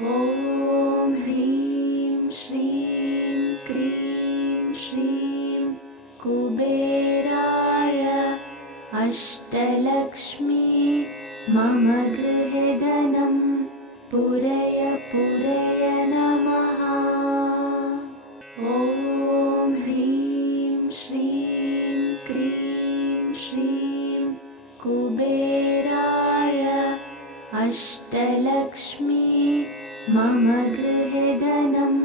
ॐ ह्रीं श्रीं क्रीं श्रीं कुबेराय अष्टलक्ष्मी मम गृहे धनं पूरय पूरय नमः। ॐ ह्रीं श्रीं क्रीं श्रीं कुबेराय अष्टलक्ष्मी मम गृहे धनं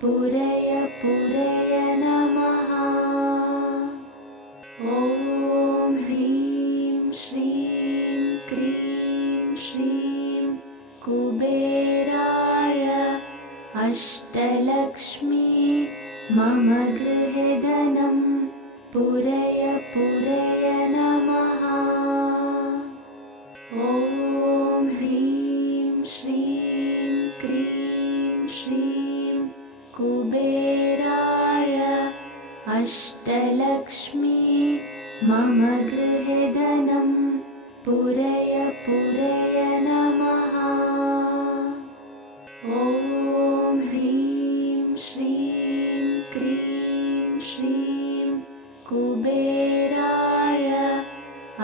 पूरय पूरय नमः। ॐ ह्रीं श्रीं क्रीं श्रीं कुबेराय अष्टलक्ष्मी मम गृहे धनं पूरय पूरय नमः। ॐ ह्रीं श्रीं क्रीं श्रीं कुबेराय अष्टलक्ष्मी मम गृहे धनं पूरय पूरय नमः। ॐ ह्रीं श्रीं क्रीं श्रीं कुबेराय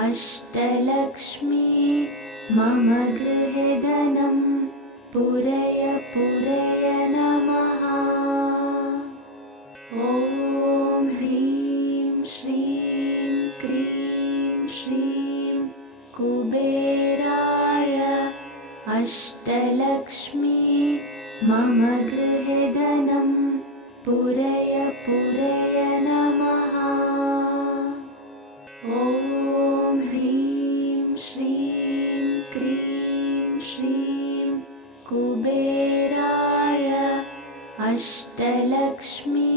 अष्टलक्ष्मी मम गृहे धनं पूरय पूरय नमः। ॐ ह्रीं श्रीं क्रीं श्रीं कुबेराय अष्टलक्ष्मी मम गृहे धनं पूरय पूरय नमः। ॐ ह्रीं श्रीं क्रीं श्रीं कुबेराय अष्टलक्ष्मी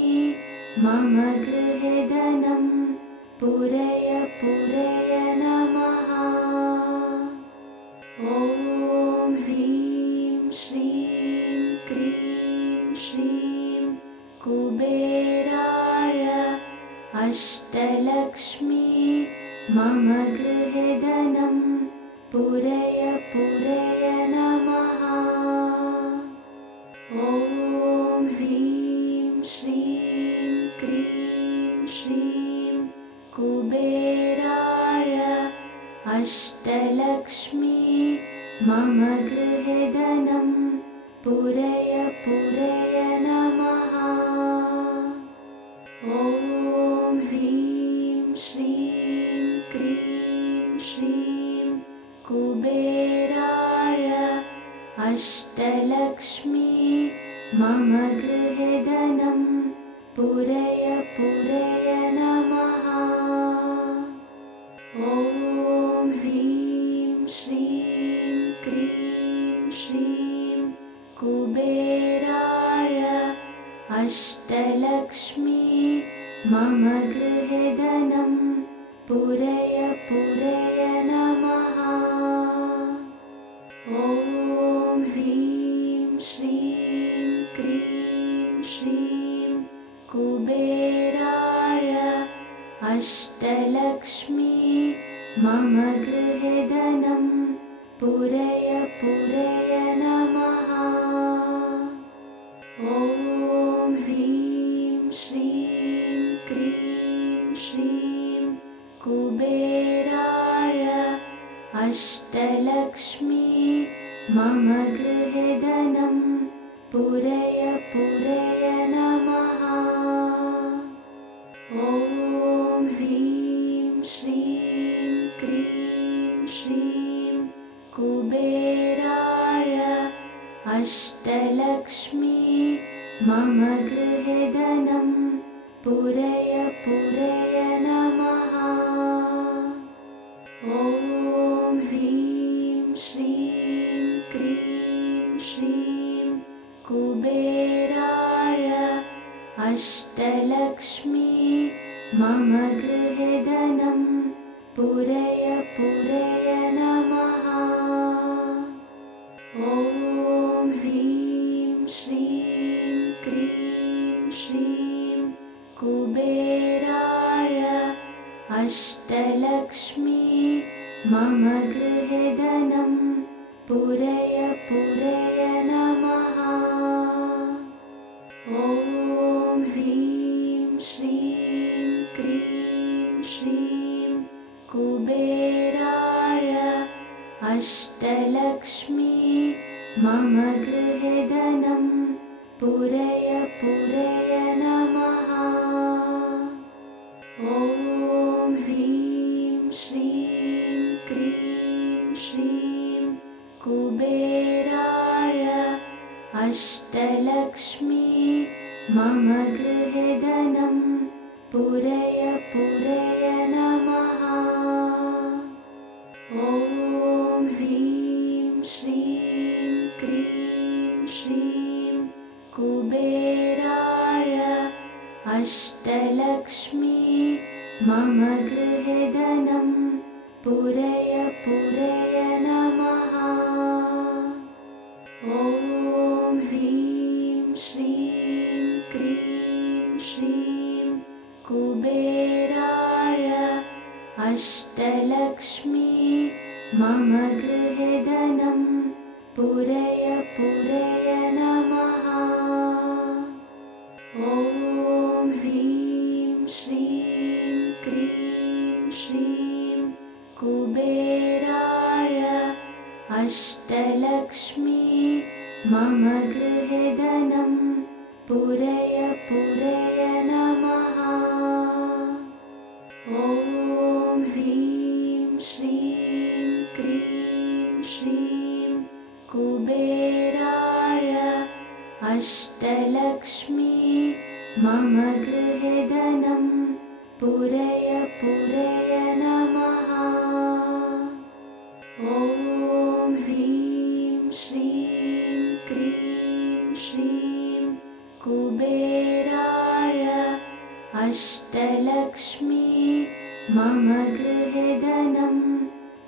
मम गृहे धनं पूरय पूरय नमः। ॐ ह्रीं श्रीं क्रीं श्रीं कुबेराय अष्टलक्ष्मी मम गृहे धनं पूरय पूरय नमः। ॐ ह्रीं श्रीं क्रीं श्रीं कुबेराय अष्टलक्ष्मी मम गृहे धनं पूरय पूरय नमः। ॐ ह्रीं श्रीं क्रीं श्रीं कुबेराय अष्टलक्ष्मी मम गृहे धनं पूरय पूरय नमः। ॐ ह्रीं श्रीं क्रीं श्रीं कुबेराय अष्टलक्ष्मी मम गृहे धनं पूरय पूरय नमः। ॐ ह्रीं श्रीं क्रीं श्रीं कुबेराय अष्टलक्ष्मी मम गृहे धनं पूरय पूरय नमः। ॐ ह्रीं श्रीं क्रीं श्रीं कुबेराय अष्टलक्ष्मी मम गृहे धनं पूरय पूरय नमः। ॐ ह्रीं श्रीं क्रीं श्रीं कुबेराय अष्टलक्ष्मी मम गृहे धनं पूरय पूरय नमः। ॐ ह्रीं श्रीं क्रीं श्रीं कुबेराय अष्टलक्ष्मी मम गृहे धनं पूरय पूरय नमः। ॐ ह्रीं श्रीं क्रीं श्रीं कुबेराय अष्टलक्ष्मी मम गृहे धनं पूरय पूरय नमः। मम गृहे धनं पूरय पूरय नमः। ॐ ह्रीं श्रीं क्रीं श्रीं कुबेराय अष्टलक्ष्मी मम गृहे धनं पूरय पूरय नमः। ॐ ह्रीं श्रीं क्रीं श्रीं कुबेराय अष्टलक्ष्मी मम गृहे धनं पूरय पूरय नमः। ॐ ह्रीं श्रीं क्रीं श्रीं कुबेराय अष्टलक्ष्मी मम गृहे धनं पूरय पूरय नमः। ॐ ह्रीं श्रीं क्रीं श्रीं कुबेराय अष्टलक्ष्मी मम गृहे धनं पूरय पूरय नमः। ॐ ह्रीं श्रीं क्रीं श्रीं कुबेराय अष्टलक्ष्मी मम गृहे धनं पूरय पूरय नमः। ॐ ह्रीं श्रीं क्रीं श्रीं कुबेराय अष्टलक्ष्मी मम गृहे धनं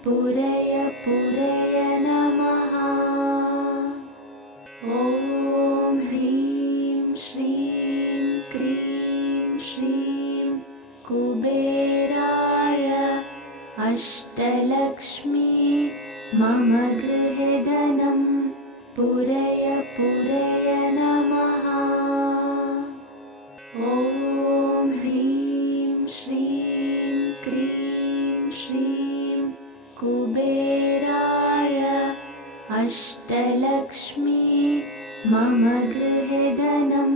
पूरय पूरय नमः। ॐ ह्रीं श्रीं क्रीं श्रीं कुबेराय अष्टलक्ष्मी मम गृहे धनं पूरय पूरय नमः। ॐ ह्रीं श्रीं क्रीं श्रीं कुबेराय अष्टलक्ष्मी मम गृहे धनं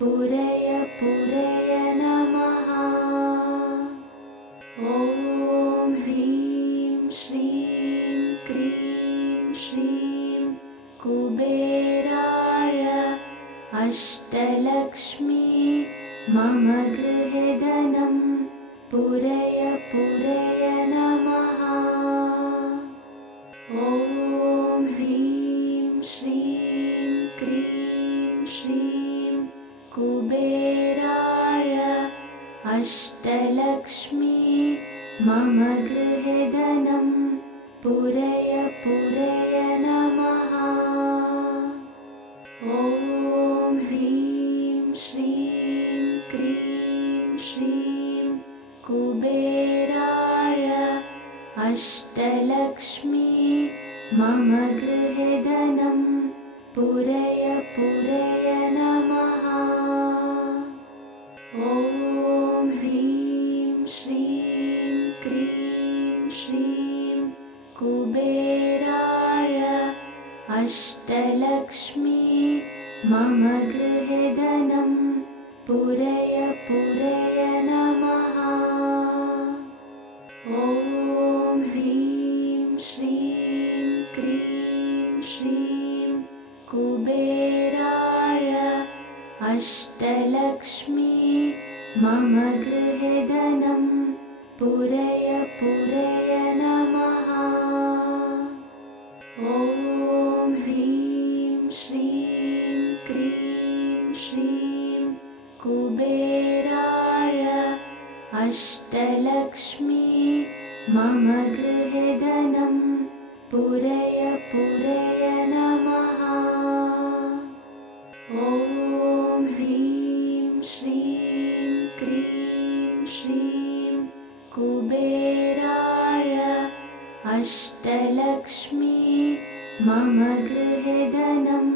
पूरय पूरय नमः। ॐ ह्रीं श्रीं क्रीं श्रीं कुबेराय अष्टलक्ष्मी मम गृहे धनं पूरय पूरय नमः। ॐ ह्रीं श्रीं क्रीं श्रीं कुबेराय अष्टलक्ष्मी मम गृहे धनं पूरय पूरय नमः। ॐ ह्रीं श्रीं क्रीं श्रीं कुबेराय अष्टलक्ष्मी मम गृहे धनं पूरय पूरय नमः। ॐ ह्रीं श्रीं क्रीं श्रीं कुबेराय अष्टलक्ष्मी मम गृहे धनं पूरय पूरय नमः। ॐ ह्रीं श्रीं क्रीं श्रीं कुबेराय अष्टलक्ष्मी मम गृहे धनं पूरय पूरय नमः। ॐ ह्रीं श्रीं क्रीं श्रीं कुबेराय अष्टलक्ष्मी मम गृहे धनं पूरय पूरय नमः। ॐ ह्रीं श्रीं क्रीं श्रीं कुबेराय अष्टलक्ष्मी मम गृहे धनं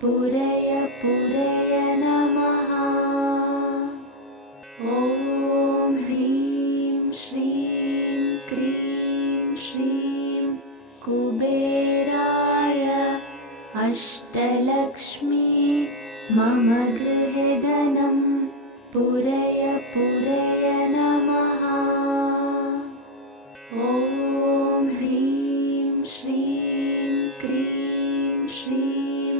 पूरय पूरय नमः। ॐ ह्रीं श्रीं क्रीं श्रीं कुबेराय अष्टलक्ष्मी मम गृहे धनं पूरय पूरय नमः। ॐ ह्रीं श्रीं क्रीं श्रीं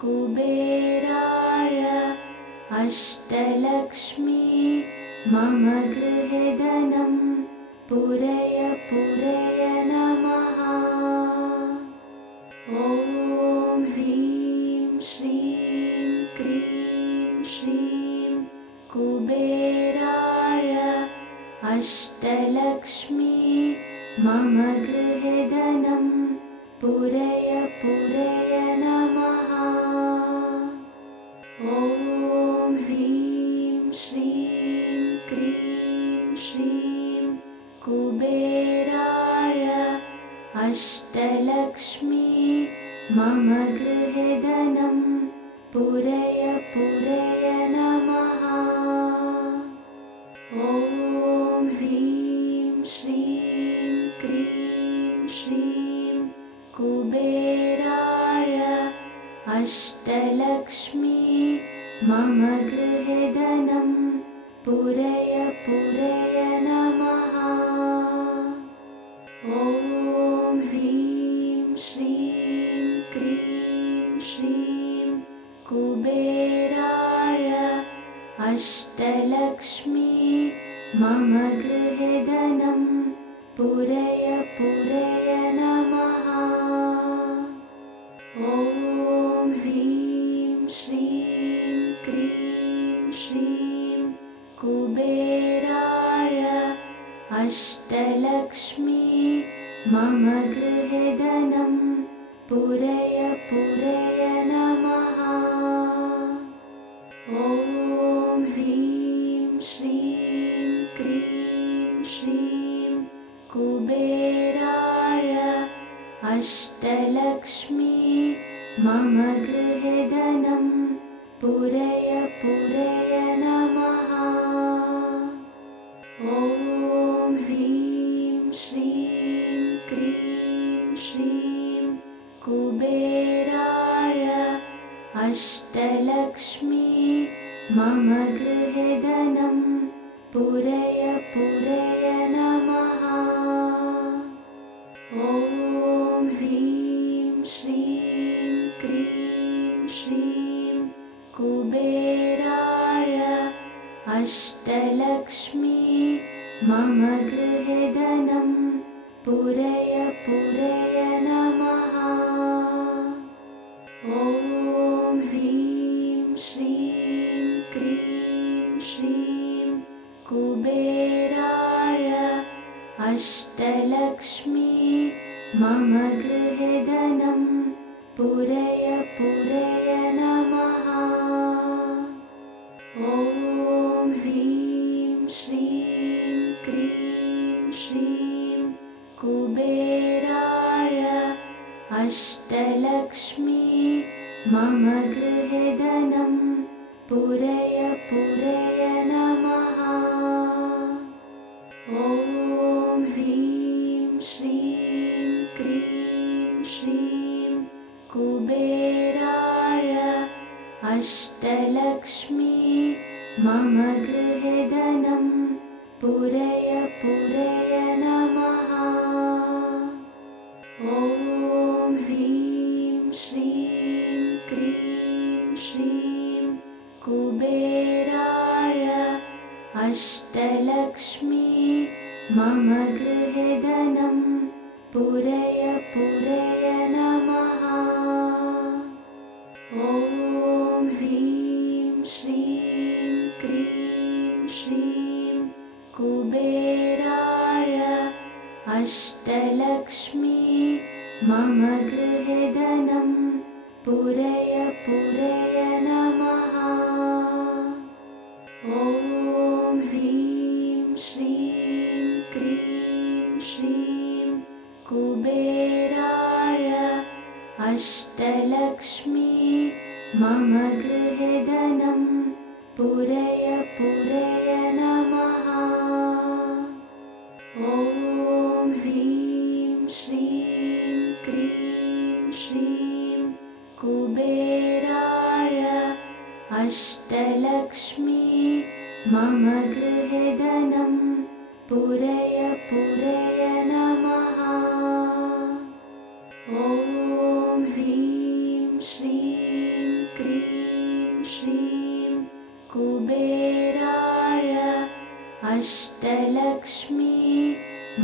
कुबेराय अष्टलक्ष्मी मम गृहे धनं पूरय पूरय नमः। ॐ ह्रीं श्रीं क्रीं श्रीं कुबेराय अष्टलक्ष्मी मम गृहे धनं पूरय पूरय नमः। ॐ ह्रीं श्रीं क्रीं श्रीं कुबेराय अष्टलक्ष्मी मम गृहे धनं पूरय पूरय नमः। ॐ ह्रीं श्रीं क्रीं श्रीं कुबेराय अष्टलक्ष्मी मम गृहे धनं पूरय पूरय नमः। ॐ ह्रीं श्रीं क्रीं श्रीं कुबेराय अष्टलक्ष्मी मम गृहे धनं पूरय पूरय नमः। ॐ ह्रीं श्रीं क्रीं श्रीं कुबेराय अष्टलक्ष्मी मम गृहे धनं पूरय पूरय नमः। ॐ ह्रीं श्रीं क्रीं श्रीं कुबेराय अष्टलक्ष्मी मम गृहे धनं पूरय पूरय नमः। ॐ ह्रीं श्रीं क्रीं श्रीं कुबेराय अष्टलक्ष्मी मम गृहे धनं पूरय पूरय नमः। ॐ ह्रीं श्रीं क्रीं श्रीं कुबेराय अष्टलक्ष्मी मम गृहे धनं पूरय पूरय नमः। ॐ ह्रीं श्रीं क्रीं श्रीं कुबेराय अष्टलक्ष्मी मम गृहे धनं पूरय पूरय नमः। ॐ ह्रीं श्रीं क्रीं श्रीं कुबेराय अष्टलक्ष्मी मम गृहे धनं पूरय पूरय नमः। ॐ ह्रीं श्रीं क्रीं श्रीं कुबेराय अष्टलक्ष्मी मम गृहे धनं पूरय पूरय नमः। ॐ ह्रीं श्रीं क्रीं श्रीं कुबेराय अष्टलक्ष्मी मम गृहे धनं पूरय पूरय नमः। ॐ ह्रीं श्रीं क्रीं श्रीं कुबेराय अष्टलक्ष्मी मम गृहे धनं पूरय पूरय नमः। ॐ ह्रीं श्रीं क्रीं श्रीं कुबेराय अष्टलक्ष्मी मम गृहे धनं पूरय पूरय नमः। ॐ ह्रीं श्रीं क्रीं श्रीं कुबेराय अष्टलक्ष्मी मम गृहे धनं पूरय पूरय नमः। ॐ ह्रीं श्रीं क्रीं श्रीं कुबेराय अष्टलक्ष्मी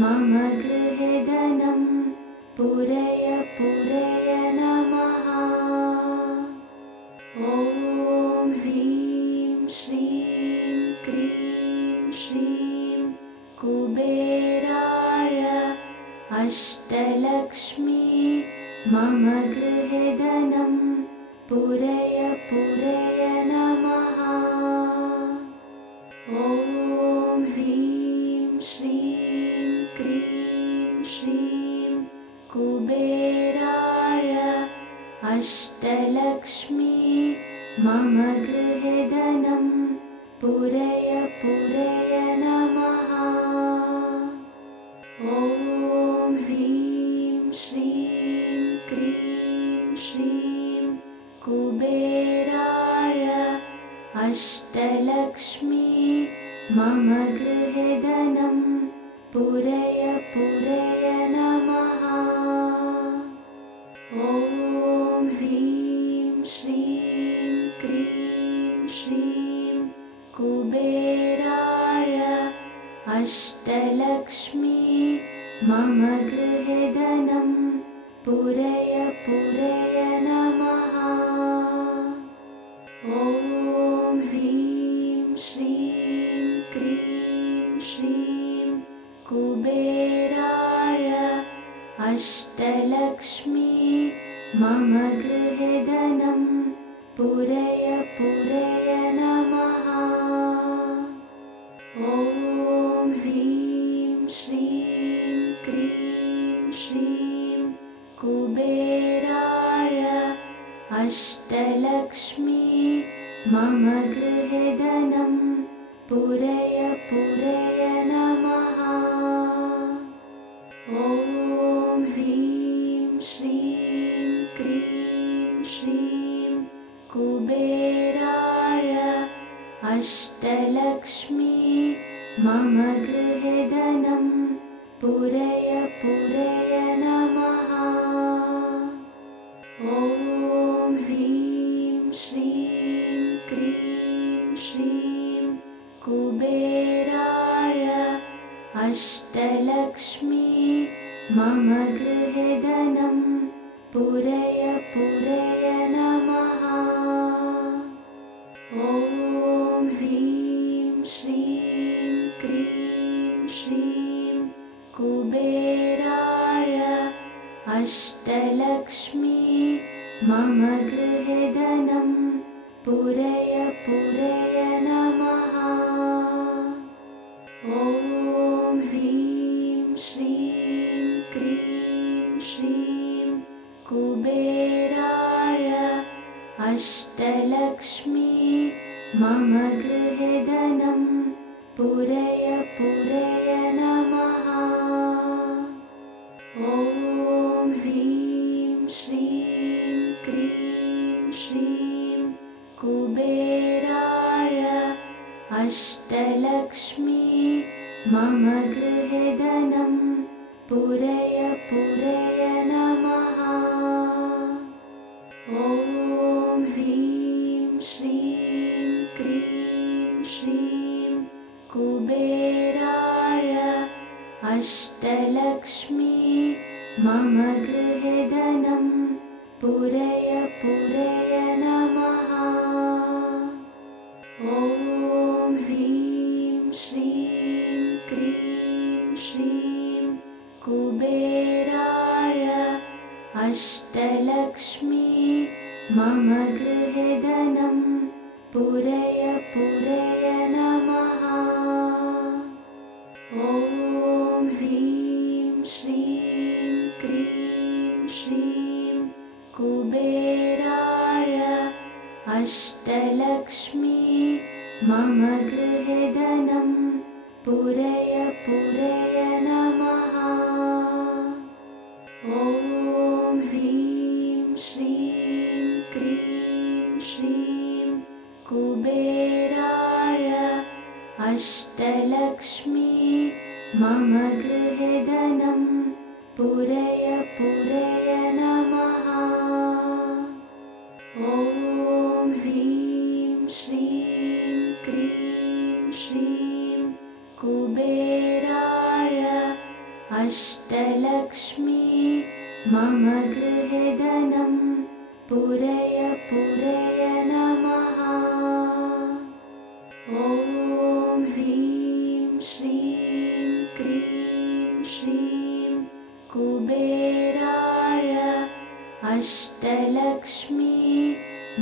मम गृहे धनं पूरय पूरय नमः। ॐ ह्रीं श्रीं क्रीं श्रीं कुबेराय अष्टलक्ष्मी मम गृहे धनं पूरय पूरय नमः। ॐ ह्रीं श्रीं क्रीं श्रीं कुबेराय अष्टलक्ष्मी मम गृहे धनं पूरय पूरय नमः। ॐ ह्रीं श्रीं क्रीं श्रीं कुबेराय अष्टलक्ष्मी मम गृहे धनं पूरय पूरय नमः। ॐ ह्रीं श्रीं क्रीं श्रीं कुबेराय अष्टलक्ष्मी मम गृहे धनं पूरय पूरय नमः। ॐ ह्रीं श्रीं क्रीं श्रीं कुबेराय अष्टलक्ष्मी मम गृहे धनं पूरय पूरय नमः। ॐ ह्रीं श्रीं क्रीं श्रीं कुबेराय अष्टलक्ष्मी मम गृहे धनं पूरय पूरय नमः। ॐ ह्रीं श्रीं क्रीं श्रीं कुबेराय अष्टलक्ष्मी मम गृहे धनं पूरय पूरय नमः। ॐ ह्रीं श्रीं क्रीं श्रीं कुबेराय अष्टलक्ष्मी मम गृहे धनं पूरय पूरय नमः। ॐ ह्रीं श्रीं क्रीं श्रीं कुबेराय अष्टलक्ष्मी मम गृहे धनं पूरय पूरय नमः। ॐ ह्रीं श्रीं क्रीं श्रीं कुबेराय अष्टलक्ष्मी मम गृहे धनं पूरय पूरय नमः। ॐ ह्रीं श्रीं क्रीं श्रीं कुबेराय अष्टलक्ष्मी मम गृहे धनं पूरय पूरय नमः। ॐ ह्रीं श्रीं क्रीं श्रीं कुबेराय अष्टलक्ष्मी मम गृहे धनं पूरय पूरय नमः। ॐ ह्रीं श्रीं क्रीं श्रीं कुबेराय अष्टलक्ष्मी मम गृहे धनं पूरय पूरय नमः। ॐ ह्रीं श्रीं क्रीं श्रीं कुबेराय अष्टलक्ष्मी मम गृहे धनं पूरय पूरय नमः। ॐ ह्रीं श्रीं कुबेराय अष्टलक्ष्मी मम गृहे धनं पूरय पूरय नमः। ॐ ह्रीं श्रीं क्रीं श्रीं कुबेराय अष्टलक्ष्मी मम गृहे धनं पूरय पूरय नमः। ॐ ह्रीं श्रीं क्रीं श्रीं कुबेराय अष्टलक्ष्मी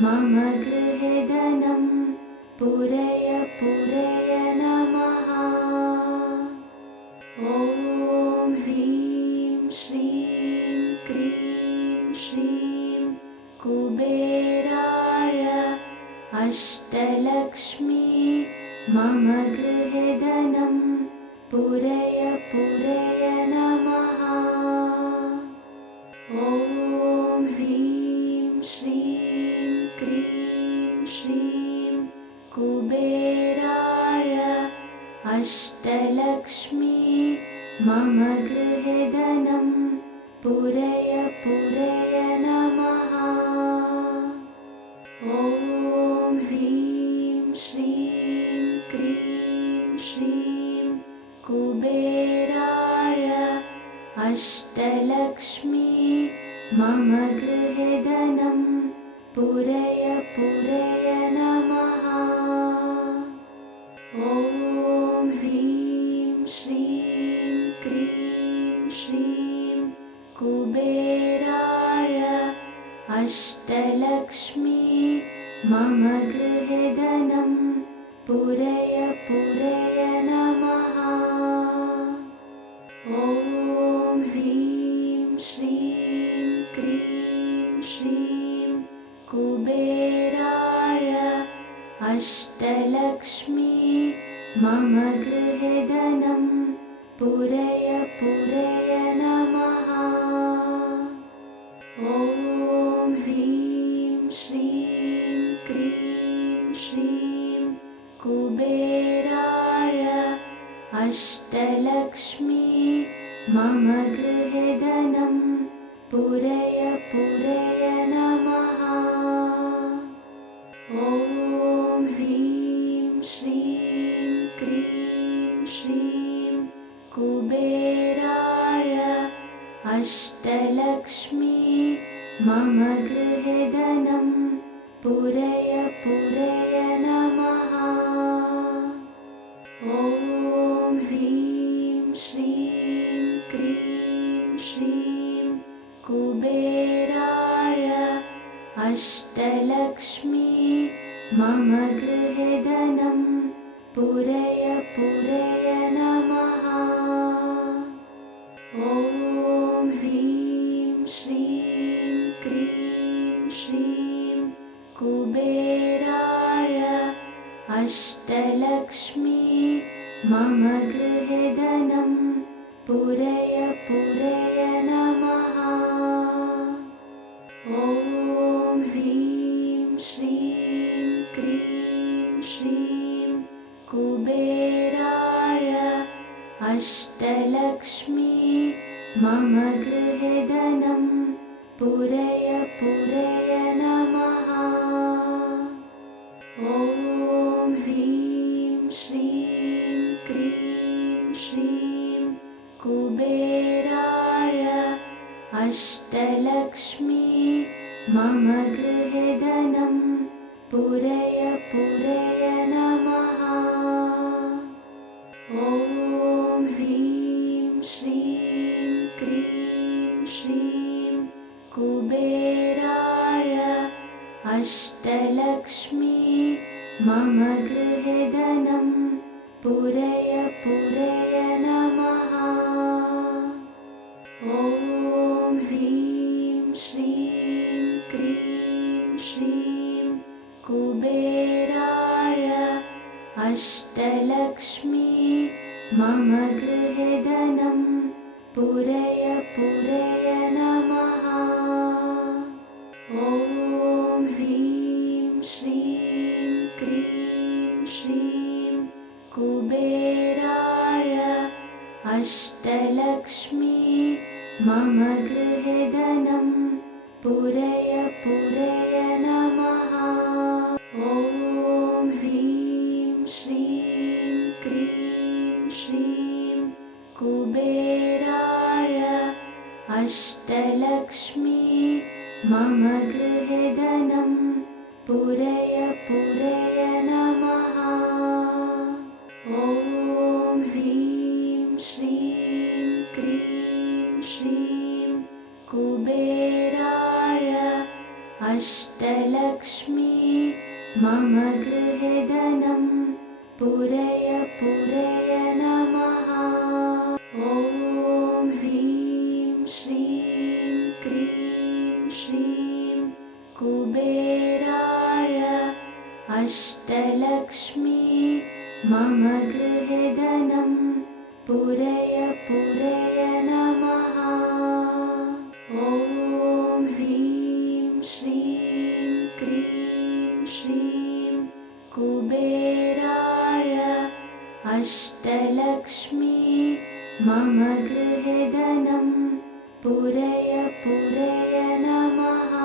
मम गृहे धनं पूरय पूरय नमः। ॐ ह्रीं श्रीं क्रीं श्रीं कुबेराय अष्टलक्ष्मी मम गृहे धनं पूरय पूरय नमः। ॐ ह्रीं श्रीं क्रीं श्रीं कुबेराय अष्टलक्ष्मी मम गृहे धनं पूरय पूरय नमः। ॐ ह्रीं श्रीं क्रीं श्रीं कुबेराय अष्टलक्ष्मी मम गृहे धनं पूरय पूरय नमः। ॐ ह्रीं श्रीं क्रीं श्रीं कुबेराय अष्टलक्ष्मी मम गृहे धनं पूरय पूरय नमः। ॐ ह्रीं श्रीं क्रीं श्रीं कुबेराय अष्टलक्ष्मी मम गृहे धनं पूरय पूरय नमः। ॐ ह्रीं श्रीं क्रीं श्रीं कुबेराय अष्टलक्ष्मी मम गृहे धनं पूरय पूरय नमः। ॐ ह्रीं श्रीं क्रीं श्रीं कुबेराय अष्टलक्ष्मी मम गृहे धनं पूरय पूरय नमः। ॐ ह्रीं श्रीं क्रीं श्रीं कुबेराय अष्टलक्ष्मी मम गृहे धनं पूरय पूरय नमः। ॐ ह्रीं श्रीं क्रीं श्रीं कुबेराय अष्टलक्ष्मी मम गृहे धनं पूरय पूरय नमः। ॐ ह्रीं श्रीं क्रीं श्रीं कुबेराय अष्टलक्ष्मी मम गृहे धनं पूरय पूरय नमः। ॐ ह्रीं श्रीं क्रीं श्रीं कुबेराय अष्टलक्ष्मी मम गृहे धनं पूरय पूरय नमः। ॐ ह्रीं श्रीं क्रीं श्रीं कुबेराय अष्टलक्ष्मी मम गृहे धनं पूरय पूरय नमः। ॐ ह्रीं श्रीं क्रीं श्रीं कुबेराय अष्टलक्ष्मी मम गृहे धनं पूरय पूरय नमः। ॐ ह्रीं श्रीं क्रीं मम गृहे धनं पूरय पूरय नमः। ॐ ह्रीं श्रीं क्रीं श्रीं कुबेराय अष्टलक्ष्मी मम गृहे धनं पूरय पूरय नमः। ॐ ह्रीं श्रीं क्रीं श्रीं कुबेराय अष्टलक्ष्मी मम गृहे धनं पूरय पूरय नमः। ॐ ह्रीं श्रीं क्रीं श्रीं कुबेराय अष्टलक्ष्मी मम गृहे धनं पूरय पूरय नमः। ॐ ह्रीं श्रीं क्रीं श्रीं कुबेराय अष्टलक्ष्मी मम गृहे धनं पूरय पूरय नमः।